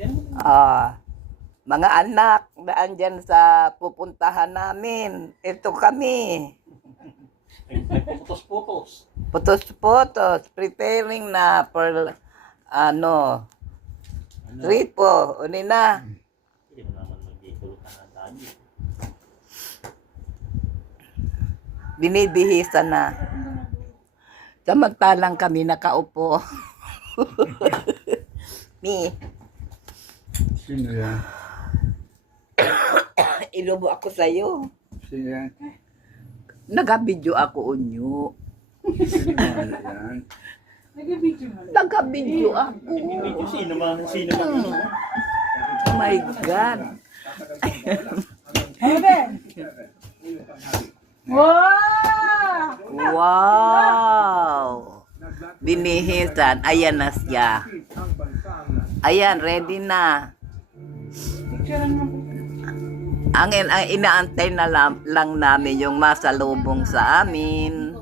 Mga anak, daan dyan sa pupuntahan namin. Ito kami. Putos-putos. Putos-putos. Preparing na for, tripo. Uni na. Hindi mo naman magkikulutan na tayo. Binibihisan na. Samantalang kami nakaupo. Mi, Sino yan? ilubo ako sa'yo. Sino yan? Nagabidyo ako unyo. Sino yan? Nagabidyo ako. Medyo sino man ano. Oh my God. Wow! Binihisan. Ayan na siya. Ayan, ready na. Ang inaantay na lang namin yung masalubong sa amin.